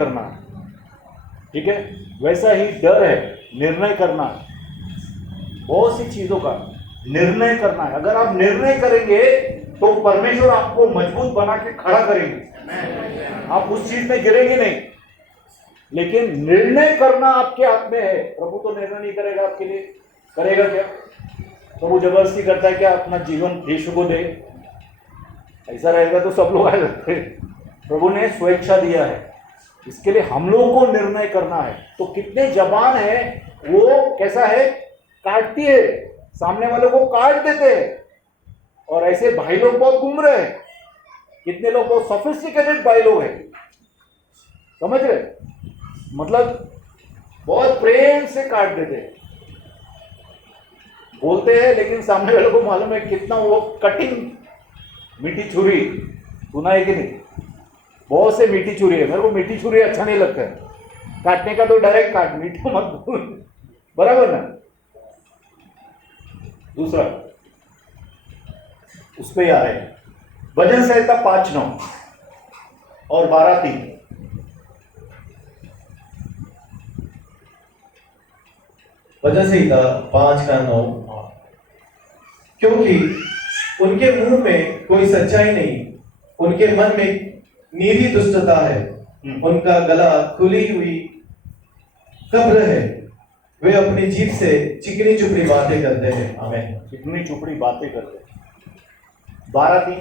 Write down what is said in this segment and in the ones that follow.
करना है, ठीक है। वैसा ही डर है निर्णय करना, बहुत सी चीजों का निर्णय करना है। अगर आप निर्णय करेंगे तो परमेश्वर आपको मजबूत बना के खड़ा करेंगे, आप उस चीज में गिरेंगे नहीं। लेकिन निर्णय करना आपके हाथ में है। प्रभु तो निर्णय नहीं करेगा आपके लिए, करेगा क्या? प्रभु जबरदस्ती करता है क्या अपना जीवन यीशु को दे? ऐसा रहेगा तो सब लोग आ जाते। प्रभु ने स्वेच्छा दिया है, इसके लिए हम लोगों को निर्णय करना है। तो कितने जबान है वो कैसा है, काटती है, सामने वालों को काट देते हैं। और ऐसे भाई लोग बहुत घूम रहे हैं, कितने लोग बहुत सोफिस्टिकेटेड भाई लोग हैं, समझ रहे? मतलब बहुत प्रेम से काट देते हैं, बोलते हैं, लेकिन सामने वालों को मालूम है कितना वो कटिंग मीठी छुरी, सुना है कि नहीं? बहुत से मीठी छुरी है, मेरे को मीठी छुरी अच्छा नहीं लगता है, काटने का तो डायरेक्ट काट, मीठा मत बोल, बराबर ना? दूसरा उस पे आ रहे हैं, भजन संहिता 5:9 और 12:3। भजन संहिता 5:9। क्योंकि उनके मुंह में कोई सच्चाई नहीं, उनके मन में निरी दुष्टता है, उनका गला खुली हुई कब्र है, वे अपनी जीभ से चिकनी चुपड़ी बातें करते हैं। आमीन। चिकनी चुपड़ी बातें करते हैं। 12:3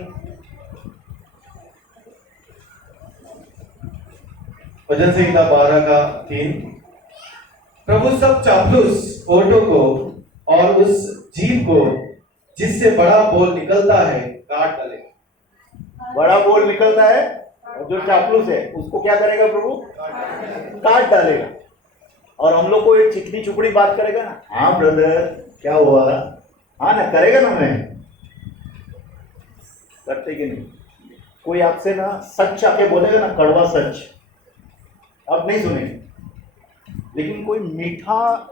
भजन संहिता 12:3। प्रभु सब चापलूस होठों को और उस जीभ को जिससे बड़ा बोल निकलता है काट डाले। बड़ा बोल निकलता है और जो चापलूस है उसको क्या करेगा प्रभु? काट डालेगा। और हम लोग को एक चिकनी चुपड़ी बात करेगा ना, हाँ ब्रदर क्या हुआ, हाँ ना, करेगा ना? मैं करते कि नहीं? कोई आपसे ना सच आके बोलेगा ना, कड़वा सच, आप नहीं सुने, लेकिन कोई मीठा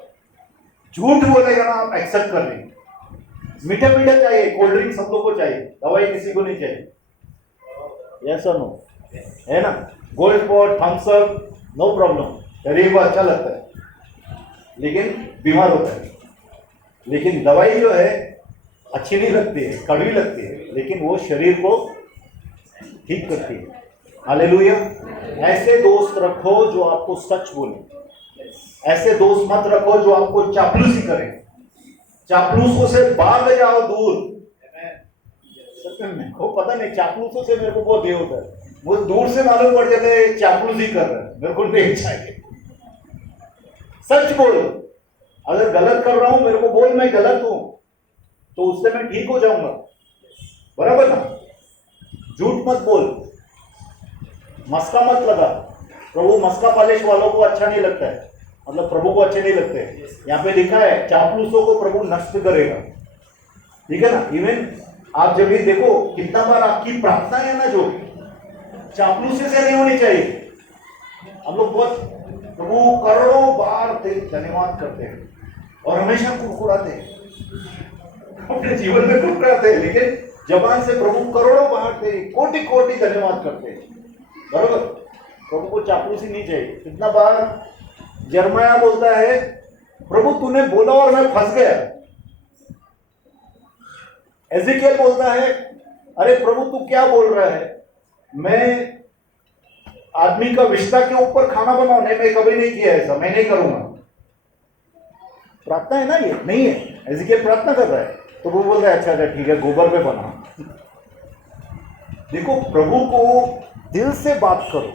झूठ बोलेगा ना, आप एक्सेप्ट कर लेंगे। मीठा मीठा चाहिए, कोल्ड ड्रिंक सब लोग को चाहिए, दवाई किसी को नहीं चाहिए। यस और नो, है ना? Gold Spot, Thums Up, no problem, शरीर को अच्छा लगता है, लेकिन बीमार होता है। लेकिन दवाई जो है अच्छी नहीं लगती है, कड़वी लगती है, लेकिन वो शरीर को ठीक करती है। हालेलुया। ऐसे दोस्त रखो जो आपको सच बोले, ऐसे दोस्त मत रखो जो आपको चापलूसी करे। चापलूसों से भाग जाओ दूर। मेरे को पता नहीं, चापलूसों से मेरे को बहुत ये होता है, वो दूर से मालूम पड़ जाता है चापलूसी कर रहा है, मेरे को नहीं चाहिए। सच बोल, अगर गलत कर रहा हूं मेरे को बोल मैं गलत हूं, तो उससे मैं ठीक हो जाऊंगा, बराबर ना? झूठ मत बोल, मस्का मत लगा। प्रभु मस्का पालिश वालों को अच्छा नहीं लगता है, मतलब प्रभु को अच्छे नहीं लगते। यहाँ पे लिखा है चापलूसों को प्रभु नष्ट करेगा, ठीक है ना? इवन आप जब भी देखो कितना बार आपकी प्रार्थना है ना जो चापलूसी से नहीं होनी चाहिए। हम लोग बहुत प्रभु करोड़ों बार धन्यवाद करते हैं और हमेशा कुरकुराते हैं, अपने जीवन में कुरकुराते हैं, लेकिन जबान से प्रभु करोड़ों बार कोटि कोटि धन्यवाद करते हैं, बरोबर? प्रभु को चापलूसी नहीं चाहिए। कितना बार यिर्मयाह बोलता है, प्रभु तूने बोला और मैं फंस गया। एजेकियल बोलता है, अरे प्रभु तू क्या बोल रहा है, मैं आदमी का विष्ठा के ऊपर खाना बनाओ, नहीं मैं कभी नहीं किया ऐसा, मैं नहीं करूंगा। प्रार्थना है ना, ये नहीं है। एजेकियल प्रार्थना कर रहा है तो वो बोल रहा है अच्छा अच्छा ठीक है, गोबर पे बना। देखो, प्रभु को दिल से बात करो,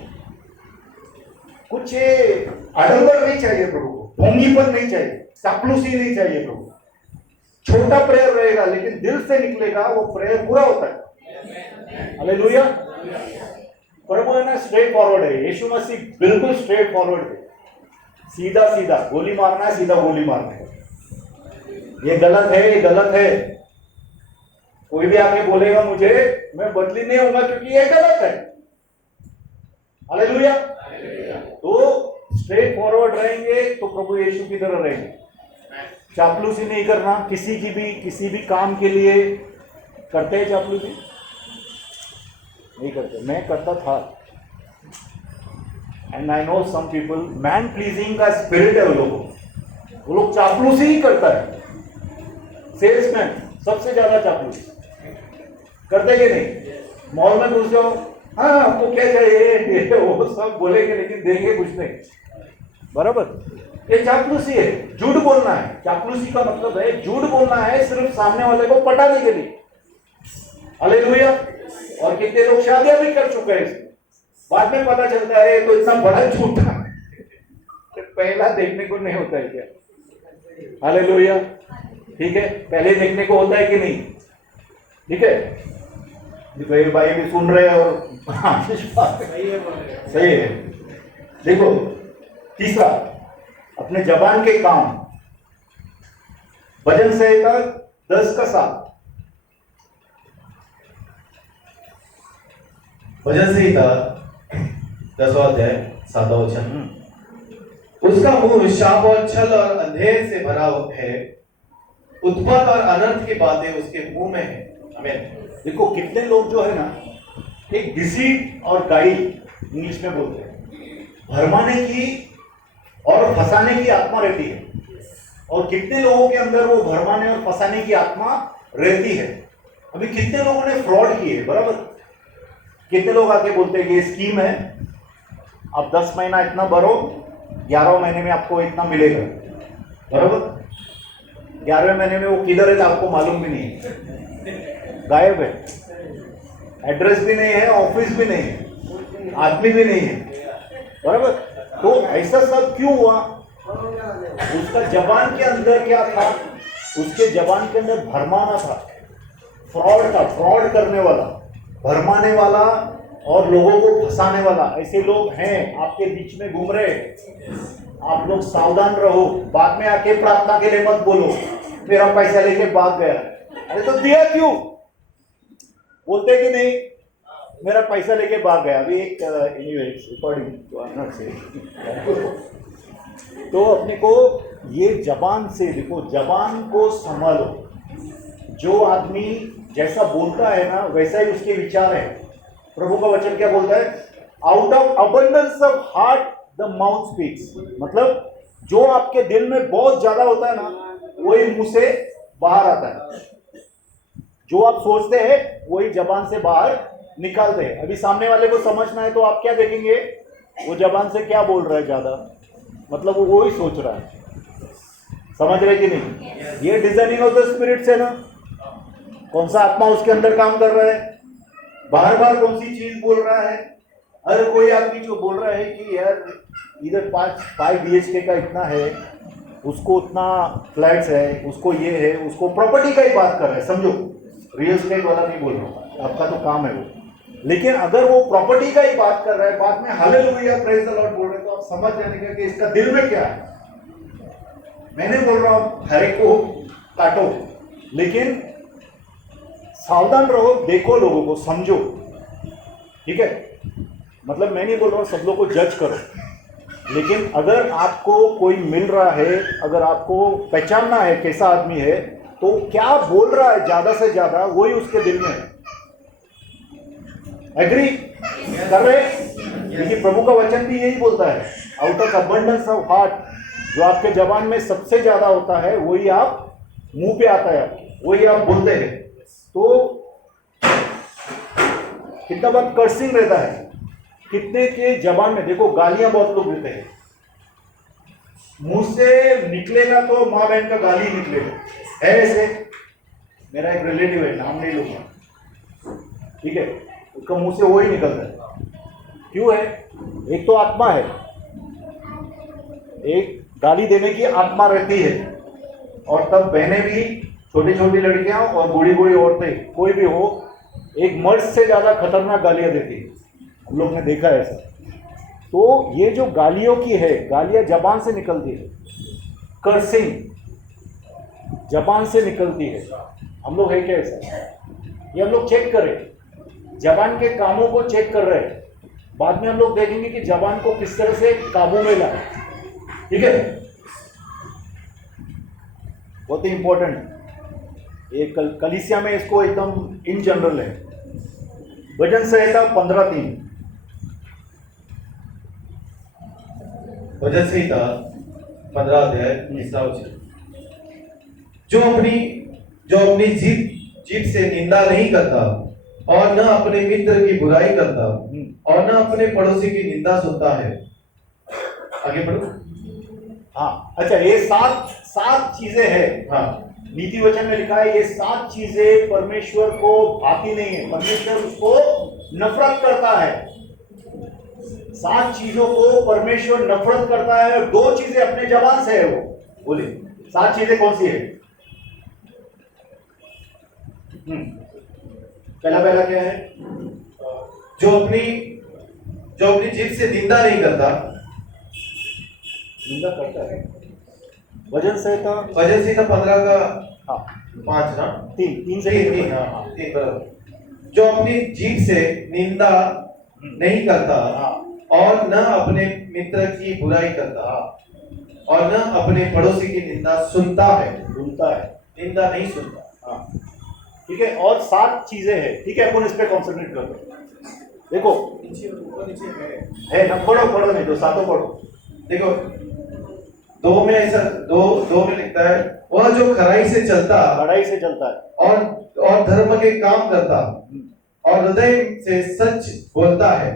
कुछ आडंबर नहीं चाहिए प्रभु को, ढोंगीपन नहीं चाहिए, चापलूसी नहीं चाहिए प्रभु। छोटा प्रेयर रहेगा लेकिन दिल से निकलेगा, वो प्रेयर पूरा होता है। हालेलुया। प्रभु है ना स्ट्रेट फॉरवर्ड है, यीशु मसीह बिल्कुल स्ट्रेट फॉरवर्ड है, सीधा सीधा गोली मारना है, सीधा गोली मारना है। ये गलत है, ये गलत है। कोई भी आके बोलेगा मुझे, मैं बदली नहीं होऊंगा क्योंकि ये गलत है। हालेलुया। तो स्ट्रेट फॉरवर्ड रहेंगे तो प्रभु यीशु की तरह रहेंगे। चापलूसी नहीं करना, किसी भी काम के लिए करते हैं चापलूसी? नहीं करते। मैं करता था, and I know some people, man pleasing का स्पिरिट है वो लोग चापलूसी ही करता है। सेल्समैन सबसे ज्यादा चापलूसी करते कि नहीं? मॉल में घुस जाओ, हाँ आपको क्या चाहिए, ये वो सब बोलेंगे लेकिन देंगे कुछ नहीं, बराबर? ये चापलूसी है, झूठ बोलना है। चापलूसी का मतलब है झूठ बोलना है सिर्फ सामने वाले को पटाने के लिए। हालेलुया। और कितने लोग शादियां भी कर चुके हैं इसमें, बाद में पता चलता है तो इतना बड़ा झूठा तो पहला देखने को नहीं होता है क्या? हालेलुया। ठीक है, पहले देखने को होता है कि नहीं? ठीक है, तो भाई भी सुन रहे हैं और सही है। देखो तीसरा, अपने जबान के काम। भजन संहिता 10:7। भजन संहिता 10वां अध्याय 7वां वचन। उसका मुंह शाप और छल और अंधेर से भरा है, उत्पात और अनर्थ की बातें उसके मुंह में है। आमीन। देखो कितने लोग जो है ना, एक डिसीट और गाइड इंग्लिश में बोलते हैं, भरमाने की और फंसाने की आत्मा रहती है। और कितने लोगों के अंदर वो भरमाने और फंसाने की आत्मा रहती है। अभी कितने लोगों ने फ्रॉड किए, बराबर? कितने लोग आके बोलते हैं कि ये स्कीम है, आप 10 महीना इतना भरो, 11वें महीने में आपको इतना मिलेगा, बराबर? 11वें महीने में वो किधर है तो आपको मालूम भी नहीं है, गायब है, एड्रेस भी नहीं है, ऑफिस भी नहीं है, आदमी भी नहीं है, बराबर? तो ऐसा सब क्यों हुआ? उसका जबान के अंदर क्या था? उसके जबान के अंदर भरमाना था, फ्रॉड था, फ्रॉड करने वाला, भरमाने वाला और लोगों को फंसाने वाला। ऐसे लोग हैं आपके बीच में घूम रहे। आप लोग सावधान रहो। बाद में आके प्रार्थना के लिए मत बोलो मेरा पैसा लेके भाग गया। अरे तो दिया क्यों? बोलते कि नहीं मेरा पैसा लेके भाग गया। अभी एक अकॉर्डिंग तो अपने को ये जबान से, देखो जबान को संभालो। जो आदमी जैसा बोलता है ना वैसा ही उसके विचार है। प्रभु का वचन क्या बोलता है? Out of abundance of heart the mouth speaks. मतलब जो आपके दिल में बहुत ज्यादा होता है ना वही मुंह से बाहर आता है। जो आप सोचते हैं वही जबान से बाहर निकालते हैं। अभी सामने वाले को समझना है तो आप क्या देखेंगे? वो जबान से क्या बोल रहा है ज्यादा, मतलब वो ही सोच रहा है। समझ रहे कि नहीं? ये डिजाइनिंग ऑफ द स्पिरिट्स है ना। कौन सा आत्मा उसके अंदर काम कर रहा है, बार बार कौन सी चीज बोल रहा है। अरे कोई आदमी जो बोल रहा है कि यार इधर 5 BHK का इतना है, उसको उतना फ्लैट्स है, उसको ये है, उसको प्रॉपर्टी का ही बात कर रहा है, समझो रियल एस्टेट वाला नहीं बोल रहा हूँ, आपका तो काम है वो। लेकिन अगर वो प्रॉपर्टी का ही बात कर रहा है, बाद में हालेलुया प्रेज द लॉर्ड बोल रहे हैं, तो आप समझ जाने का कि इसका दिल में क्या है। मैंने बोल रहा हूँ हर एक को काटो, लेकिन सावधान रहो, देखो लोगों को, समझो, ठीक है? मतलब मैं नहीं बोल रहा हूँ सब लोग को जज करो, लेकिन अगर आपको कोई मिल रहा है, अगर आपको पहचानना है कैसा आदमी है, तो क्या बोल रहा है ज्यादा से ज्यादा वही उसके दिल में है। एग्री कर रहे? क्योंकि प्रभु का वचन भी यही बोलता है, out of abundance of heart, जो आपके जबान में सबसे ज्यादा होता है वही आप मुंह पे आता है, वही आप बोलते हैं। तो कितना बार कर्सिंग रहता है, कितने के जबान में देखो गालियां बहुत लोग देते हैं। मुंह से निकलेगा तो माँ बहन का गाली निकलेगा, है ऐसे। मेरा एक रिलेटिव है, नाम नहीं लूंगा, ठीक है? उसका मुंह से वो ही निकलता है। क्यों है? एक तो आत्मा है, एक गाली देने की आत्मा रहती है। और तब बहनें भी, छोटी छोटी लड़कियां और बूढ़ी बूढ़ी औरतें, कोई भी हो, एक मर्द से ज्यादा खतरनाक गालियां देती है। हम लोग ने देखा है ऐसा। तो ये जो गालियों की है, गालियां जबान से निकलती है, कर्सिंग जबान से निकलती है। हम लोग है क्या ऐसा? ये हम लोग चेक करें, जबान के कामों को चेक कर रहे हैं। बाद में हम लोग देखेंगे कि जबान को किस तरह से काबू में लाए, ठीक है? बहुत ही इंपॉर्टेंट। ये कलीसिया में इसको एकदम इन जनरल है। भजन संहिता 15:3। भजन संहिता 15 अध्याय 3 वचन। जो अपनी जीभ से निंदा नहीं करता और न अपने मित्र की बुराई करता और न अपने पड़ोसी की निंदा सुनता है। आगे बढ़ो। हाँ, अच्छा, ये सात चीजें हैं। हाँ, नीति वचन में लिखा है ये 7 चीजें परमेश्वर को भाती नहीं है, परमेश्वर उसको नफरत करता है। 7 चीजों को परमेश्वर नफरत करता है और 2 चीजें अपने जबान से है। वो बोले 7 चीजें कौन सी है? पहला क्या है? जो अपनी जीभ से निंदा नहीं करता। निंदा करता है। भजन संहिता 15 का हाँ 5 ना 3 से 3 हाँ 3 बराबर। जो अपनी जीभ से निंदा नहीं करता और न अपने मित्र की बुराई करता और न अपने पड़ोसी की निंदा सुनता है। निंदा नहीं सुनता। हाँ, ठीक है। और 7 चीजें हैं, ठीक है, अपन इस पे कॉन्सेंट्रेट करते हैं। देखो है ना, पढ़ो नहीं तो सातों पढ़ो। देखो 2 में ऐसा 2 में लिखता है वह जो खराई से चलता है और धर्म के काम करता और हृदय से सच बोलता है।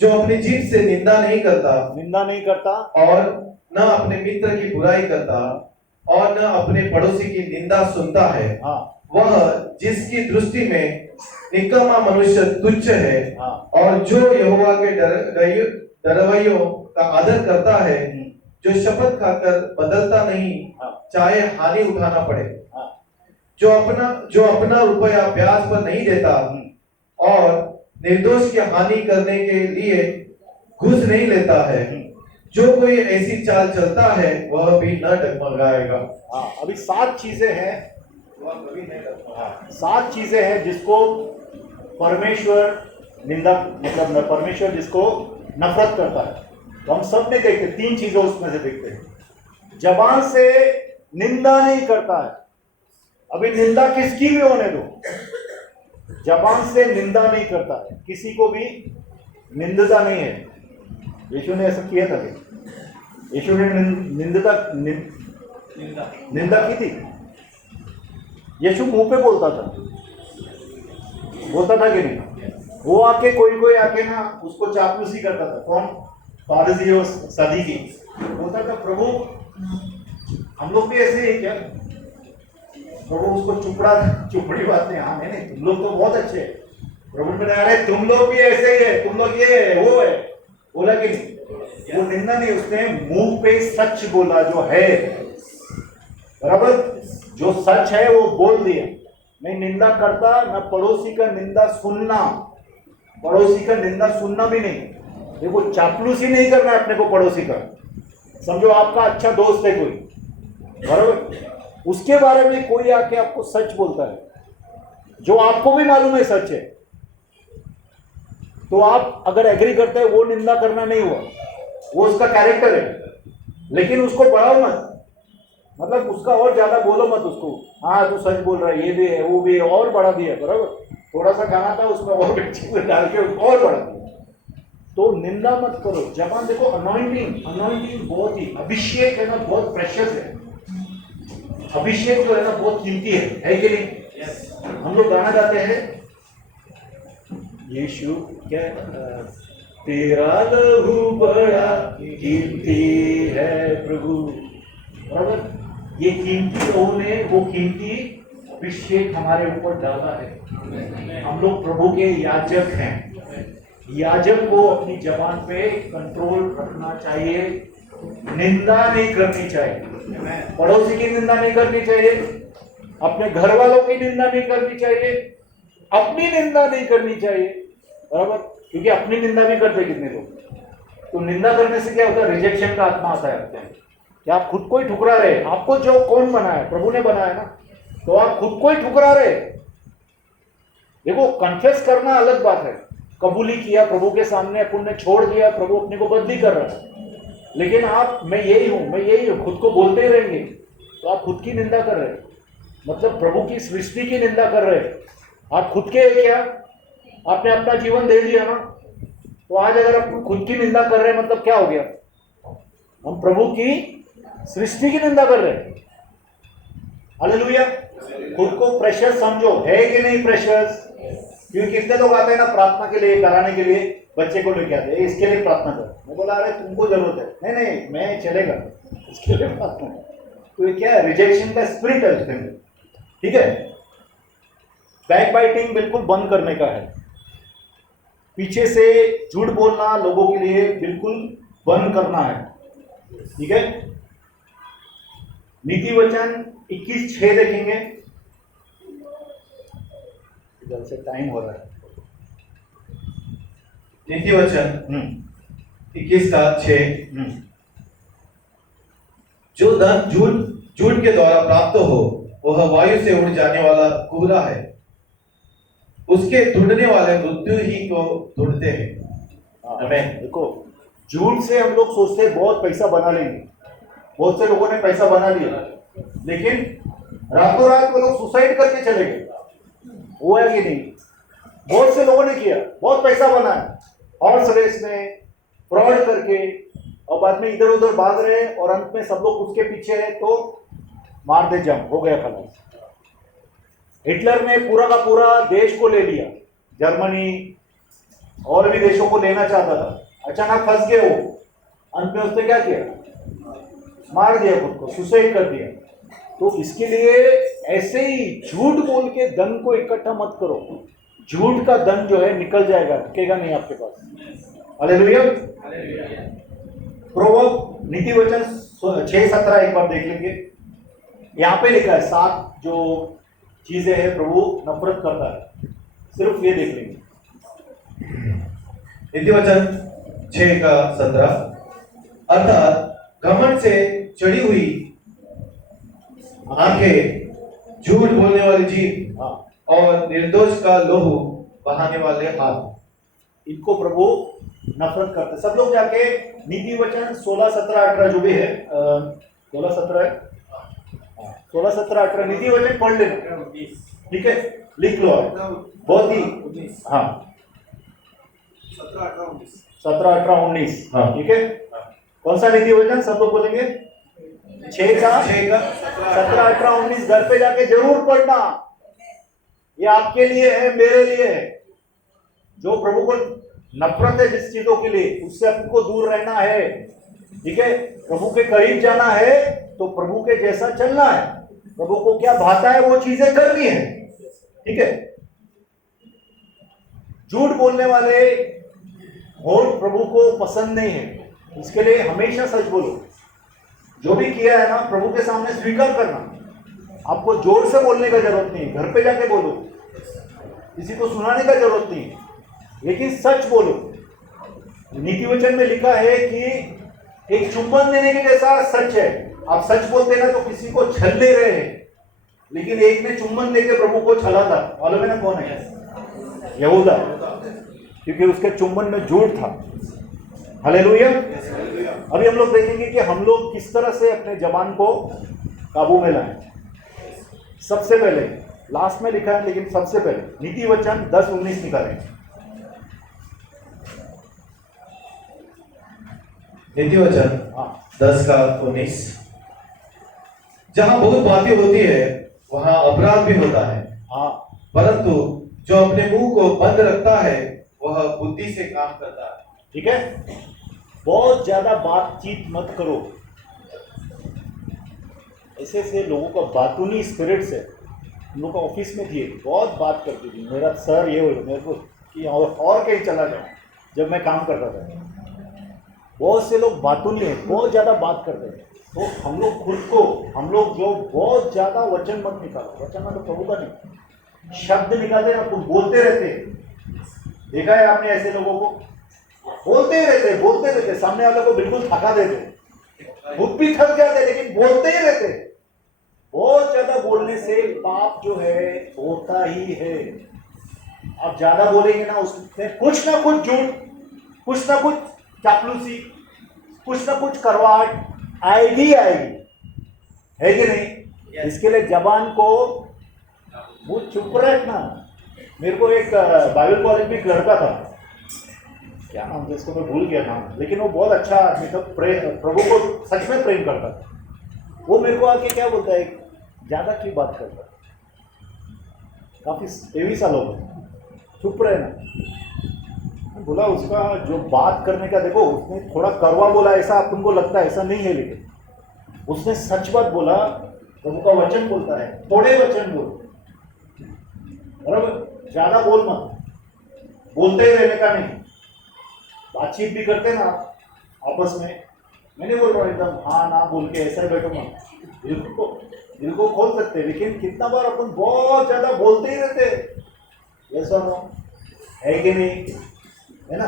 जो अपनी जीभ से निंदा नहीं करता और न अपने मित्र की बुराई करता और न अपने पड़ोसी की निंदा सुनता है। हाँ, वह जिसकी दृष्टि में निकम्मा मनुष्य तुच्छ है। हाँ, और जो यहोवा के डरवैयों का आदर करता है, जो शपथ खाकर बदलता नहीं, हाँ, चाहे हानि उठाना पड़े। हाँ, जो अपना रुपया ब्याज पर नहीं देता और निर्दोष की हानि करने के लिए घूस नहीं लेता है। जो कोई ऐसी चाल चलता है वह भी न डगमगाएगा। हाँ, अभी 7 चीजें हैं। वह कभी नहीं डगमगाएगा। 7 चीजें हैं जिसको परमेश्वर निंदा, मतलब परमेश्वर जिसको नफरत करता है। तो हम सब ने देखते 3 चीजें उसमें से देखते हैं। जबान से निंदा नहीं करता है। अभी निंदा किसकी भी होने दो, जबान से निंदा नहीं करता है, किसी को भी निंदता नहीं है। यीशु ने ऐसा किया था कि यीशु ने निंदा की थी। यीशु मुंह पे बोलता था कि नहीं? वो आके कोई आके ना उसको चापलूसी करता था। कौन? फारिसी और सदूकी। बोलता था प्रभु हम लोग भी ऐसे ही क्या? प्रभु उसको चुपड़ी बात नहीं, हाँ नहीं तुम लोग तो बहुत अच्छे हैं। प्रभु ने कहा अरे तुम लोग भी ऐसे ही है, तुम लोग ये है वो है। बोला कि नहीं, वो निंदा नहीं, उसने मुंह पे सच बोला जो है, बराबर जो सच है वो बोल दिया। नहीं निंदा करता, ना पड़ोसी का निंदा सुनना भी नहीं। देखो चापलूसी नहीं करना है अपने को पड़ोसी का। समझो आपका अच्छा दोस्त है कोई, बराबर, उसके बारे में कोई आके आपको सच बोलता है जो आपको भी मालूम है सच है, तो आप अगर एग्री करते हैं वो निंदा करना नहीं हुआ, वो उसका कैरेक्टर है। लेकिन उसको बढ़ाओ मत, मतलब उसका और ज्यादा बोलो मत उसको, हाँ तू सच बोल रहा है, ये भी है वो भी है, और बढ़ा दिया, बराबर। थोड़ा सा खाना था उसमें और चीजें डाल के और बढ़ा दिया। तो निंदा मत करो। जबान देखो अनॉइंटिंग बहुत ही, अभिषेक है ना बहुत प्रेशियस है। अभिषेक जो है ना बहुत कीमती है कि नहीं? हम लोग गाना गाते हैं यीशु क्या, तेरा लहू बड़ा कीमती है प्रभु, बराबर। ये कीमती लहू ने वो कीमती अभिषेक हमारे ऊपर डाला है। हम लोग प्रभु के याजक हैं। याजक को अपनी जबान पे कंट्रोल रखना चाहिए, निंदा नहीं करनी चाहिए, पड़ोसी की निंदा नहीं करनी चाहिए, अपने घर वालों की निंदा नहीं करनी चाहिए, अपनी निंदा नहीं करनी चाहिए, बराबर। क्योंकि अपनी निंदा भी करते कितने लोग। तो निंदा करने से क्या होता है? रिजेक्शन का आत्मा आता है आपके, कि आप खुद को ही ठुकरा रहे। आपको जो कौन बनाया? प्रभु ने बनाया ना, तो आप खुद को ही ठुकरा रहे। देखो कन्फेस करना अलग बात है, कबूली किया प्रभु के सामने, अपन ने छोड़ दिया, प्रभु अपने को बदली कर रहा है। लेकिन आप मैं यही हूं खुद को बोलते ही रहेंगे, तो आप खुद की निंदा कर रहे हैं, मतलब प्रभु की सृष्टि की निंदा कर रहे हैं। आप खुद के क्या, आपने अपना जीवन दे दिया ना, तो आज अगर आप खुद की निंदा कर रहे हैं मतलब क्या हो गया? हम प्रभु की सृष्टि की निंदा कर रहे हैं। हालेलुया। खुद को प्रेशियस समझो, है कि नहीं प्रेशियस? क्योंकि कितने लोग आते हैं ना प्रार्थना के लिए, कराने के लिए, बच्चे को लेके आते हैं, इसके लिए प्रार्थना कर। मैं बोला अरे तुमको जरूरत है, नहीं नहीं मैं चलेगा, इसके लिए प्रार्थना कर। तो ये क्या है? रिजेक्शन का स्पिरिट है उसके अंदर। ठीक है, बैक बाइटिंग बिल्कुल बंद करने का है। पीछे से झूठ बोलना लोगों के लिए बिल्कुल बंद करना है। ठीक है, नीति वचन 21:6 देखेंगे। इधर से टाइम हो रहा है। नीति वचन 21:6 जो धन झूठ के द्वारा प्राप्त हो वह वायु से उड़ जाने वाला कुहरा है, उसके ढूंढने वाले मृत्यु ही को ढूंढते हैं। हमें देखो, झूठ से हम लोग सोचते हैं बहुत पैसा बना लेंगे। बहुत से लोगों ने पैसा बना लिया, लेकिन रातों रात वो लोग सुसाइड करके चले गए। हुआ कि नहीं? बहुत से लोगों ने किया, बहुत पैसा बनाया हॉर्स रेस में, फ्रॉड करके, और बाद में इधर उधर भाग रहे हैं और अंत में सब लोग उसके पीछे है तो मार दे जम हो गया खलास। हिटलर ने पूरा का पूरा देश को ले लिया, जर्मनी और भी देशों को लेना चाहता था, अचानक फंस गए वो। अंत में उसने क्या किया? मार दिया खुद को, सुसाइड कर दिया। तो इसके लिए ऐसे ही झूठ बोल के धन को इकट्ठा मत करो। झूठ का धन जो है निकल जाएगा, टिकेगा नहीं आपके पास। हालेलुया। प्रोवर्ब नीति वचन 6:17 एक बार देख लेंगे। यहाँ पे लिखा है 7 जो चीजें हैं प्रभु नफरत करता है, सिर्फ ये देख लेंगे। नीति वचन 6:17 अर्थात घमंड से चढ़ी हुई आंखें, झूठ बोलने वाली जीभ और निर्दोष का लोहू बहाने वाले हाथ, इनको प्रभु नफरत करते। सब लोग जाके नीति वचन 16, 17, 18 जो भी है, 16, 17 है, 16, 17, 18 नीति वचन पढ़ लेना। ठीक है, लिख लो बहुत ही। हाँ, 17, 18, 19। ठीक है, कौन सा नीति वचन? सब लोग बोलेंगे 6 का 17, 18, 19 घर पे जाके जरूर पढ़ना। ये आपके लिए है, मेरे लिए है। जो प्रभु को नफरत है जिस चीजों के लिए, उससे आपको दूर रहना है। ठीक है, प्रभु के करीब जाना है तो प्रभु के जैसा चलना है। प्रभु को क्या भाता है वो चीजें करनी है। ठीक है, झूठ बोलने वाले होठ प्रभु को पसंद नहीं है। इसके लिए हमेशा सच बोलो। जो भी किया है ना प्रभु के सामने स्वीकार करना। आपको जोर से बोलने का जरूरत नहीं, घर पे जाके बोलो, किसी को सुनाने का जरूरत नहीं, लेकिन सच बोलो। नीति वचन में लिखा है कि एक चुंबन देने के जैसा सच है। आप सच बोलते ना तो किसी को छल दे रहे हैं, लेकिन एक ने चुंबन देके प्रभु को छला था। मालूम है ना कौन है? यहूदा, क्योंकि उसके चुंबन में झूठ था। हालेलुया। अभी हम लोग देखेंगे कि हम लोग किस तरह से अपने जबान को काबू में लाएं। सबसे पहले, लास्ट में लिखा है लेकिन सबसे पहले नीति वचन 10:19 निकालें। नीति वचन 10:19 जहां बहुत बातें होती है वहां अपराध भी होता है। हाँ, परंतु जो अपने मुंह को बंद रखता है वह बुद्धि से काम करता है। ठीक है, बहुत ज्यादा बातचीत मत करो। ऐसे ऐसे लोगों का बातूनी स्पिरिट से, हम लोग का ऑफिस में थी, बहुत बात करती थी। मेरा सर ये हो मेरे को कि और कहीं चला जाए जब मैं काम करता था। बहुत से लोग बातूनी है, बहुत ज़्यादा बात करते हैं। तो हम लोग खुद को, हम लोग जो बहुत ज़्यादा वचन मत निकालो। वचन मतलब प्रभु का नहीं, शब्द निकालते ना, कुछ बोलते रहते। देखा है आपने ऐसे लोगों को? बोलते ही रहते, सामने वाले को बिल्कुल थका देते। खुद भी थक जाते लेकिन बोलते ही रहते। बहुत ज्यादा बोलने से पाप जो है होता ही है। आप ज्यादा बोलेंगे ना, उसमें कुछ ना कुछ झूठ, कुछ ना कुछ चापलूसी, कुछ ना कुछ करवाहट आएगी है कि नहीं? इसके लिए जबान को वो चुप रखना। मेरे को एक बाइबल कॉलेज में एक लड़का था, क्या नाम था इसको, मैं भूल गया नाम, लेकिन वो बहुत अच्छा आदमी था, प्रभु को सच में प्रेम करता था। वो मेरे को आके क्या बोलता है, ज़्यादा क्यों बात करता है, काफ़ी 23 साल हो गए, चुप रहे ना। बोला उसका जो बात करने का, देखो उसने थोड़ा कड़वा बोला ऐसा तुमको लगता है, ऐसा नहीं है, लेकिन उसने सच बात बोला। प्रभु का वचन बोलता है थोड़े वचन बोल, बराबर, ज्यादा बोल मत, बोलते ही रहने का नहीं। बातचीत भी करते ना आपस में, मैं नहीं बोल रहा हूँ एकदम हाँ ना बोल के ऐसा बैठो मत, दिल को खोल सकते, लेकिन कितना बार अपन बहुत ज्यादा बोलते ही रहते, ऐसा है कि नहीं, है ना।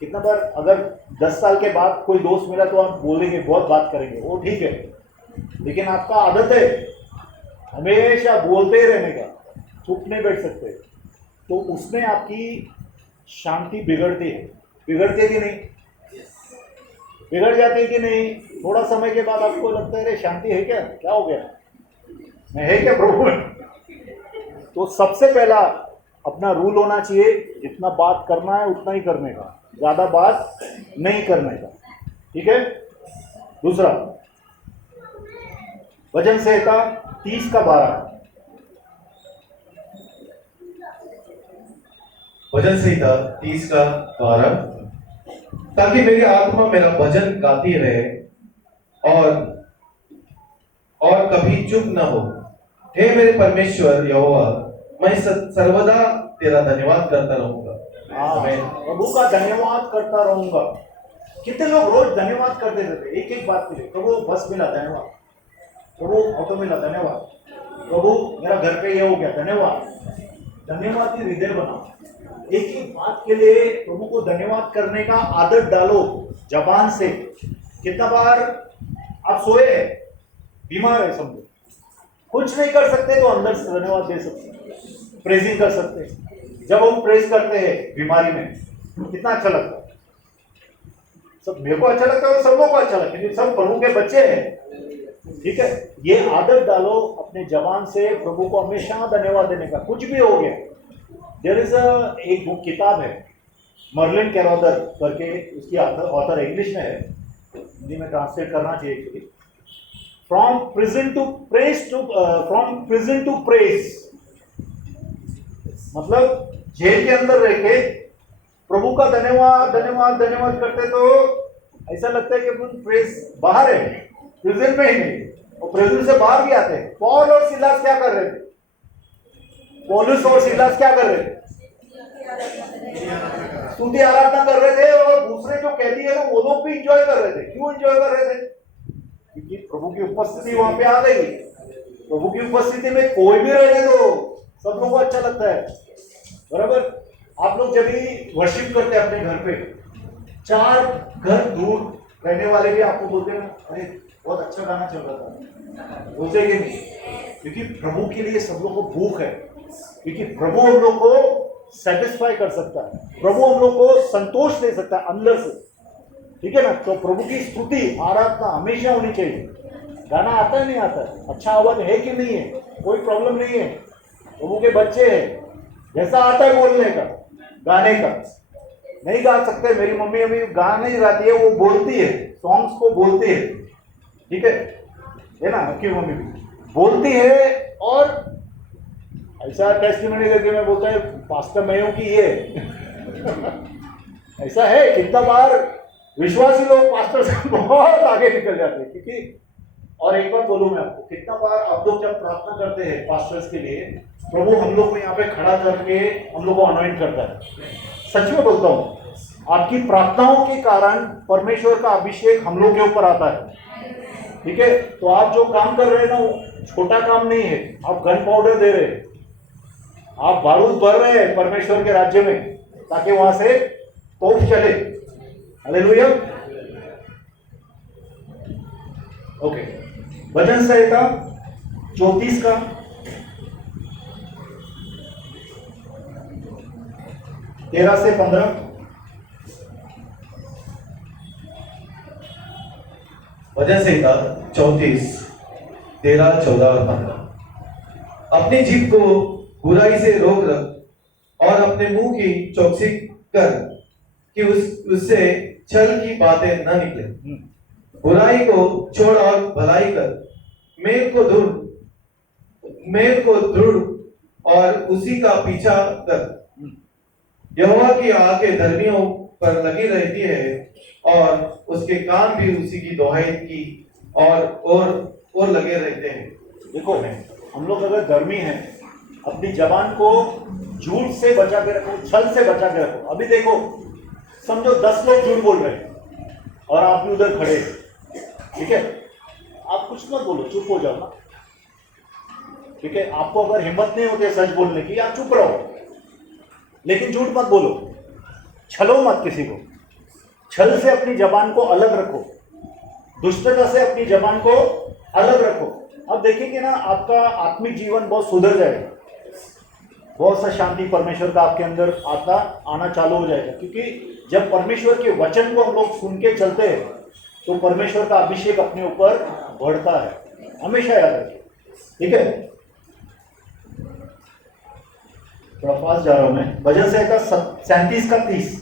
कितना बार अगर 10 साल के बाद कोई दोस्त मिला तो आप बोलेंगे, बहुत बात करेंगे, वो ठीक है, लेकिन आपका आदत है हमेशा बोलते ही रहने का, चुप नहीं बैठ सकते, तो उसमें आपकी शांति बिगड़ती है, बिगड़ती है कि नहीं, बिगड़ जाती है कि नहीं। थोड़ा समय के बाद आपको लगता है अरे शांति है क्या, क्या हो गया, मैं है क्या प्रभु। तो सबसे पहला अपना रूल होना चाहिए, जितना बात करना है उतना ही करने का, ज्यादा बात नहीं करने का, ठीक है। दूसरा, भजन संहिता 30 का 12, भजन संहिता 30 का 12, ताकि मेरी आत्मा मेरा भजन गाती रहे और कभी चुप न हो। हे मेरे परमेश्वर यहोवा, मैं सर्वदा तेरा धन्यवाद करता रहूंगा। मैं प्रभु का धन्यवाद करता रहूंगा। कितने लोग रोज धन्यवाद करते रहते, एक एक बात के लिए, प्रभु बस मिला धन्यवाद, प्रभु ऑटो मिला धन्यवाद, प्रभु मेरा घर पे ये हो गया धन्यवाद। धन्यवाद की हृदय बनाओ, एक एक बात के लिए प्रभु को धन्यवाद करने का आदत डालो जबान से। कितना बार आप सोए हैं, बीमार है, समझो कुछ नहीं कर सकते, तो अंदर से धन्यवाद दे सकते, प्रेजिंग कर सकते। जब हम प्रेज करते हैं बीमारी में, कितना अच्छा लगता है, सब मेरे को अच्छा लगता है और सब लोगों को अच्छा लगता है, क्योंकि सब प्रभु के बच्चे हैं, ठीक है। ये आदत डालो अपने जबान से प्रभु को हमेशा धन्यवाद देने का, कुछ भी हो गया। देयर इज एक बुक किताब है, मर्लिन कैरोथर करके, उसकी ऑथर इंग्लिश में है, हिंदी में ट्रांसलेट करना चाहिए actually. From prison to praise, मतलब जेल के अंदर रह के प्रभु का धन्यवाद धन्यवाद धन्यवाद करते, तो ऐसा लगता है कि अपन प्रेज बाहर है, प्रिजन में ही नहीं, और प्रिजन से बाहर भी आते हैं। पौल और सिलास क्या कर रहे थे, पौलुस और सिलास क्या कर रहे थे, स्तुति आराधना कर रहे थे, और दूसरे जो कैदी है ना वो लोग भी इंजॉय कर रहे थे। क्यों इंजॉय कर रहे थे, क्योंकि प्रभु की उपस्थिति वहां पे आ गई। प्रभु की उपस्थिति में कोई भी रहे तो सब लोगों को अच्छा लगता है, बराबर। आप लोग जब भी वर्शिप करते हैं अपने घर पे, 4 घर दूर रहने वाले भी आपको बोलते हैं अरे बहुत अच्छा गाना चल रहा था, बोलते कि नहीं, क्योंकि प्रभु के लिए सब लोग को भूख है, क्योंकि प्रभु हम लोग को सेटिस्फाई कर सकता है, प्रभु हम लोग को संतोष दे सकता है अंदर से, ठीक है ना। तो प्रभु की स्तुति आराधना हमेशा होनी चाहिए। गाना आता है नहीं आता है, अच्छा आवाज है कि नहीं है, कोई प्रॉब्लम नहीं है, प्रभु के बच्चे हैं, जैसा आता है बोलने का, गाने का। नहीं गा सकते, मेरी मम्मी अभी गा नहीं गाती है, वो बोलती है, सॉन्ग्स को बोलती है, ठीक है ना, आपकी मम्मी भी बोलती है। और ऐसा टेस्टिमनी करके मैं बोलता है पास्टर मैं हूं कि ये ऐसा है। कितना बार विश्वासी लोग पास्टर से बहुत आगे निकल जाते हैं, क्योंकि और एक बार बोलूं मैं आपको, कितना बार आप लोग जब प्रार्थना करते हैं पास्टर्स के लिए, प्रभु हम लोग को यहाँ पे खड़ा करके हम लोग को अनॉइंट करता है। सच में बोलता हूँ, आपकी प्रार्थनाओं के कारण परमेश्वर का अभिषेक हम लोग के ऊपर आता है, ठीक है। तो आप जो काम कर रहे हैं ना, वो छोटा काम नहीं है। आप गन पाउडर दे रहे हैं, आप बारूद भर रहे हैं परमेश्वर के राज्य में, ताकि वहां से तोप चले। हालेलुया। ओके, भजन संहिता 34 का 13 से 15। भजन संहिता 34, 13, 14 और 15। अपनी जीभ को बुराई से रोक रख और अपने मुंह की चौकसी कर, कि उससे छल की बातें न निकले। हम्म, बुराई को छोड़ और भलाई कर, मेल को दृढ़ और उसी का पीछा कर। हम्म, यहोवा की आंखें धर्मियों पर लगी रहती है और उसके कान भी उसी की दुहाई की और लगे रहते हैं। देखो हम लोग अगर धर्मी हैं, अपनी जबान को झूठ से बचा के रखो, छल से बचा के रखो। अभी देखो, समझो 10 लोग झूठ बोल रहे हैं और आप भी उधर खड़े हैं, ठीक है, आप कुछ मत बोलो, चुप हो जाओ ना, ठीक है। आपको अगर हिम्मत नहीं होती सच बोलने की, आप चुप रहो, लेकिन झूठ मत बोलो, छलो मत किसी को। छल से अपनी जबान को अलग रखो, दुष्टता से अपनी जबान को अलग रखो। अब देखेंगे ना, आपका आत्मिक जीवन बहुत सुधर जाएगा, बहुत सा शांति परमेश्वर का आपके अंदर आना चालू हो जाएगा। क्योंकि जब परमेश्वर के वचन को हम लोग सुन के चलते हैं तो परमेश्वर का अभिषेक अपने ऊपर बढ़ता है, हमेशा याद रखिए, ठीक है। थोड़ा फास्ट जा रहा हूं मैं। भजन संहिता 37 का 30।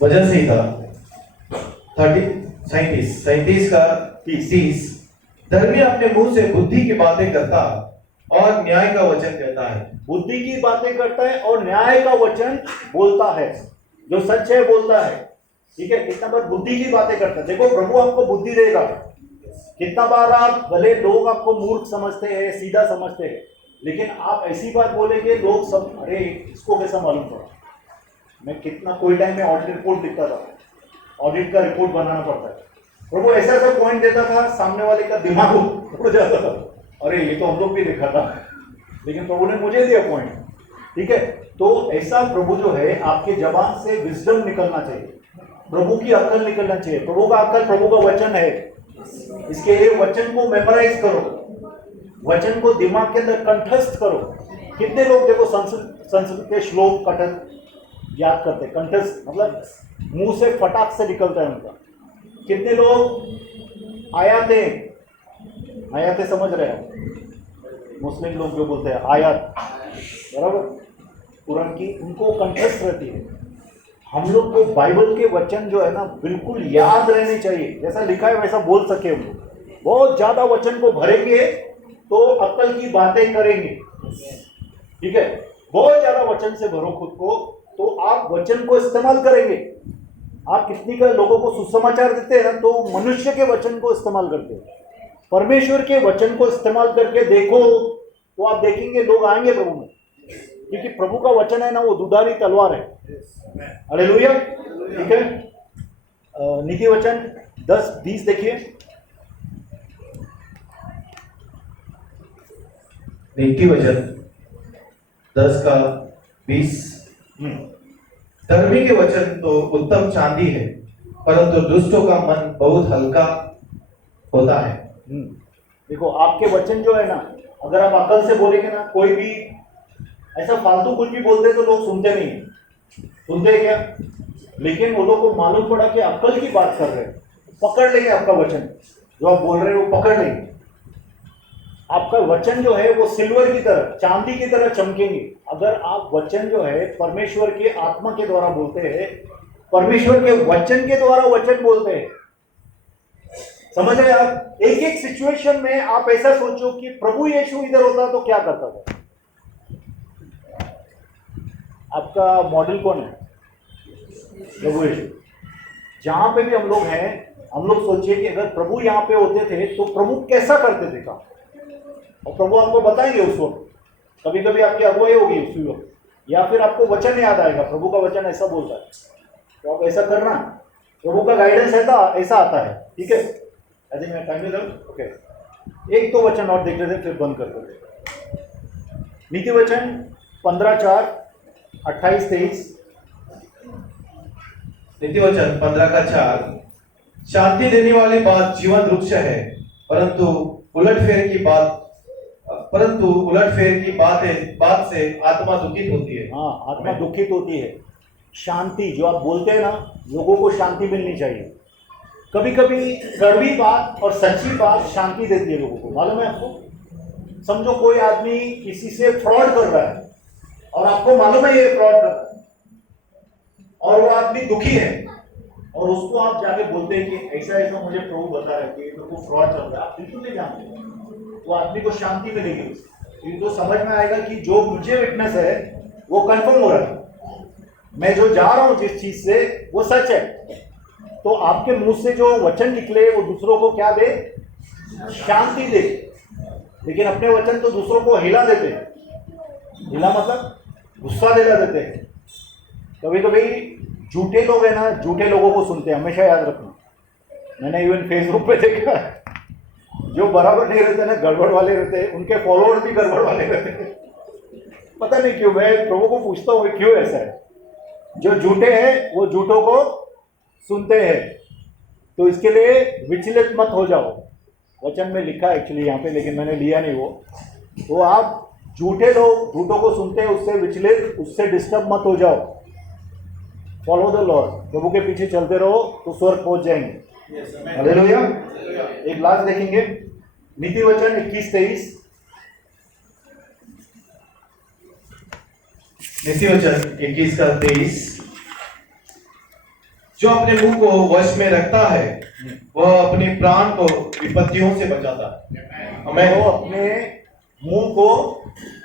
भजन संहिता 37 का 30। धर्मी अपने मुंह से बुद्धि की बातें करता और न्याय का वचन कहता है। बुद्धि की बातें करता है और न्याय का वचन बोलता है, जो सच है बोलता है, ठीक है। कितना बार बुद्धि की बातें करता है। देखो प्रभु आपको बुद्धि देगा। कितना बार आप भले लोग आपको मूर्ख समझते हैं, सीधा समझते हैं, लेकिन आप ऐसी बात बोलेंगे लोग सब, अरे इसको कैसा मालूम पड़ा। मैं कितना कोई टाइम में ऑडिट रिपोर्ट लिखता था, ऑडिट का रिपोर्ट बनाना पड़ता है। प्रभु ऐसा ऐसा पॉइंट देता था, सामने वाले का दिमाग उड़ जाता था, अरे ये तो हम लोग भी देखा था, लेकिन प्रभु ने मुझे दिया पॉइंट, ठीक है। तो ऐसा प्रभु जो है, आपके जबान से विजडम निकलना चाहिए, प्रभु की अक्ल निकलना चाहिए। प्रभु का अक्ल प्रभु का वचन है, इसके लिए वचन को मेमोराइज करो, वचन को दिमाग के अंदर कंठस्थ करो। कितने लोग देखो संस्कृत के श्लोक याद करते, कंठस्थ मतलब मुंह से फटाक से निकलता है उनका। कितने लोग आयातें समझ रहे हैं, मुस्लिम लोग जो बोलते हैं आयत, बराबर, कुरान की, उनको कंठस्थ रहती है। हम लोग को बाइबल के वचन जो है ना बिल्कुल याद रहने चाहिए, जैसा लिखा है वैसा बोल सके हम लोग। बहुत ज्यादा वचन को भरेंगे तो अक्ल की बातें करेंगे, ठीक है। बहुत ज्यादा वचन से भरो खुद को, तो आप वचन को इस्तेमाल करेंगे। आप कितनी का लोगों को सुसमाचार देते हैं ना, तो मनुष्य के वचन को इस्तेमाल करते हैं। परमेश्वर के वचन को इस्तेमाल करके देखो, तो आप देखेंगे लोग आएंगे प्रभु में, क्योंकि प्रभु का वचन है ना, वो दुधारी तलवार है। हालेलुया, ठीक है। नीति वचन 10:20 देखिए। नीति वचन 10 का 20। धर्मी के वचन तो उत्तम चांदी है, परंतु दुष्टों का मन बहुत हल्का होता है। देखो आपके वचन जो है ना, अगर आप अकल से बोलेंगे ना, कोई भी ऐसा फालतू कुछ भी बोलते तो लोग सुनते नहीं, सुनते हैं क्या? लेकिन वो लोग को मालूम पड़ा कि अकल की बात कर रहे हैं, पकड़ लेंगे आपका वचन जो आप बोल रहे हैं, वो पकड़ लेंगे। आपका वचन जो है वो सिल्वर की तरह, चांदी की तरह चमकेंगे। अगर आप वचन जो है परमेश्वर के आत्मा के द्वारा बोलते हैं, परमेश्वर के वचन के द्वारा वचन बोलते हैं, समझ रहे आप? एक एक सिचुएशन में आप ऐसा सोचो कि प्रभु यीशु इधर होता तो क्या करता था। आपका मॉडल कौन है? प्रभु यीशु। जहां पे भी हम लोग हैं, हम लोग सोचिए कि अगर प्रभु यहाँ पे होते थे तो प्रभु कैसा करते थे काम, और प्रभु आपको बताएंगे उस वक्त। कभी कभी आपकी अगुवाई होगी उस वक्त, या फिर आपको वचन याद आएगा, प्रभु का वचन ऐसा बोलता है, तो आप ऐसा करना। प्रभु का गाइडेंस ऐसा आता है, ठीक है। यदि मैं टाइम में ओके, एक तो वचन और देख लेते फिर बंद कर देते। नीति वचन 15:4, 28-23। नीति वचन 15 का 4। शांति देने वाली बात जीवन वृक्ष है, परंतु उलटफेर की बात से आत्मा दुखित होती है। हाँ, आत्मा दुखित होती है। शांति जो आप बोलते हैं ना, लोगों को शांति मिलनी चाहिए। कभी कभी कड़वी बात और सच्ची बात शांति देती है लोगों को, मालूम है आपको? समझो कोई आदमी किसी से फ्रॉड कर रहा है, और आपको मालूम है ये फ्रॉड कर रहा है, और वो आदमी दुखी है, और उसको आप जाके बोलते हैं कि ऐसा ऐसा मुझे प्रभु बता रहे कि मेरे को फ्रॉड चल रहा है, आप बिल्कुल नहीं जानते। वो आदमी को शांति मिलेगी उससे, तो समझ में आएगा कि जो मुझे विटनेस है वो कंफर्म हो रहा है, मैं जो जा रहा हूं जिस चीज से वो सच है। तो आपके मुंह से जो वचन निकले वो दूसरों को क्या दे? शांति दे। लेकिन अपने वचन तो दूसरों को हिला देते हैं। हिला मतलब गुस्सा दिला देते हैं। कभी कभी झूठे लोग है ना, झूठे लोगों को सुनते हैं, हमेशा याद रखना। मैंने इवन फेसबुक पे देखा है, जो बराबर नहीं रहते ना, गड़बड़ वाले रहते हैं, उनके फॉलोअर्स भी गड़बड़ वाले रहते हैं। पता नहीं क्यों, मैं प्रभु को पूछता हूँ क्यों ऐसा है। जो झूठे हैं वो झूठों को सुनते हैं। तो इसके लिए विचलित मत हो जाओ। वचन में लिखा है एक्चुअली यहाँ पे, लेकिन मैंने लिया नहीं वो। तो आप झूठे लोग झूठों को सुनते हैं, उससे विचलित, उससे डिस्टर्ब मत हो जाओ। फॉलो द लॉर्ड, प्रभु के पीछे चलते रहो तो स्वर्ग पहुंच जाएंगे। हालेलुया। एक लास्ट देखेंगे, नीति वचन 21-23। नीति वचन 21:23। जो अपने मुंह को वश में रखता है वह अपने प्राण को विपत्तियों से बचाता है। हमें वो अपने मुंह को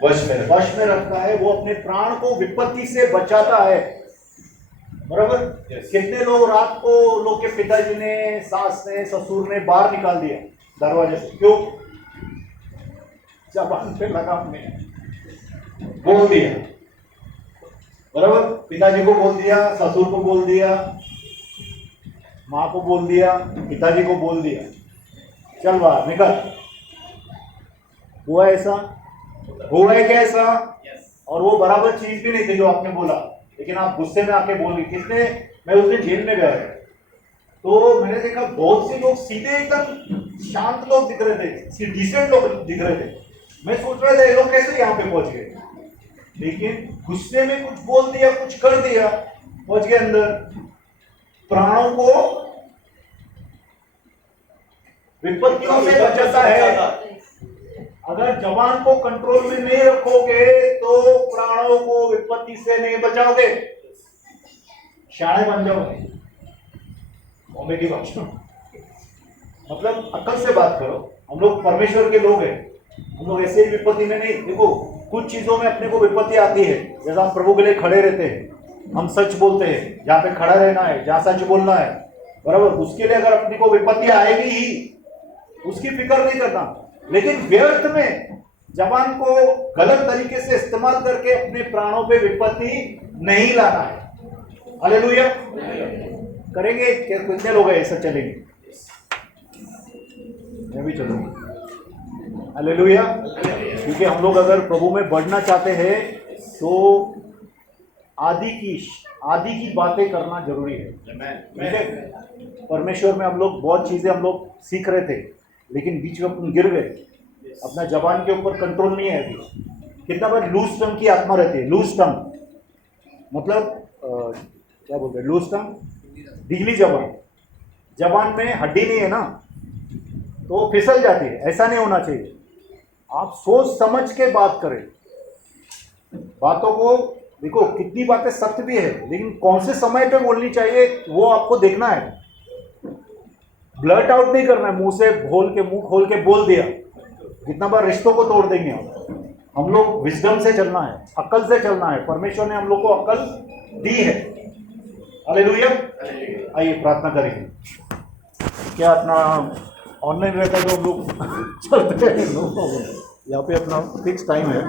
वश में रखता है, वो अपने प्राण को विपत्ति से बचाता है। बराबर। कितने लोग रात को लोग के पिताजी ने, सास ने, ससुर ने बाहर निकाल दिया दरवाजे से, क्यों? जबान पे लगाम में बोल दिया। बराबर। पिताजी को बोल दिया, ससुर को बोल दिया, माँ को बोल दिया, पिताजी को बोल दिया, चल बाहर निकल। हुआ ऐसा? हुआ है क्या ऐसा? और वो बराबर चीज भी नहीं थी जो आपने बोला, लेकिन आप गुस्से में आके बोल गए। कितने, मैं उस दिन जेल में गया तो मैंने देखा बहुत से लोग सीधे एकदम शांत लोग दिख रहे थे, डिसेंट लोग दिख रहे थे। मैं सोच रहा था ये लोग कैसे यहाँ पे पहुंच गए, लेकिन गुस्से में कुछ बोल दिया, कुछ कर दिया, पहुंच गए अंदर। प्राणों को विपत्तियों से बचाता है। अगर जवान को कंट्रोल में नहीं रखोगे तो प्राणों को विपत्ति से नहीं बचाओगे, शाणे बन जाओगे। मम्मी की भाषा मतलब अक्ल से बात करो। हम लोग परमेश्वर के लोग हैं, हम लोग ऐसे ही विपत्ति में नहीं। देखो कुछ चीजों में अपने को विपत्ति आती है, जैसा हम प्रभु के लिए खड़े रहते हैं, हम सच बोलते हैं, जहाँ पे खड़ा रहना है, जहाँ सच बोलना है, बराबर। उसके लिए अगर अपने को विपत्ति आएगी ही, उसकी फिक्र नहीं करना। लेकिन व्यर्थ में जबान को गलत तरीके से इस्तेमाल करके अपने प्राणों पे विपत्ति नहीं लाना है। हालेलुया। करेंगे? कितने लोग ऐसा चलेंगे? मैं भी चलूंगा। हालेलुया। क्योंकि हम लोग अगर प्रभु में बढ़ना चाहते हैं तो आदि की बातें करना जरूरी है। ठीक है। परमेश्वर में हम लोग बहुत चीजें हम लोग सीख रहे थे, लेकिन बीच में अपन गिर गए। अपना जबान के ऊपर कंट्रोल नहीं है अभी। कितना बार लूज टंग की आत्मा रहती है। लूज टंग मतलब क्या बोलते हैं? लूज टंग, ढीली जबान। जबान में हड्डी नहीं है ना, तो फिसल जाती है। ऐसा नहीं होना चाहिए। आप सोच समझ के बात करें। बातों को देखो, कितनी बातें सत्य भी है, लेकिन कौन से समय पे बोलनी चाहिए वो आपको देखना है। ब्लर्ट आउट नहीं करना है, मुंह से मुंह खोल के बोल दिया। कितना बार रिश्तों को तोड़ देंगे हम लोग विजडम से चलना है, अक्ल से चलना है। परमेश्वर ने हम लोग को अक्ल दी है। हालेलुया। आइए प्रार्थना करेंगे। क्या अपना ऑनलाइन रहता है तो हम लोग चलते हैं, यहाँ पे अपना फिक्स टाइम है।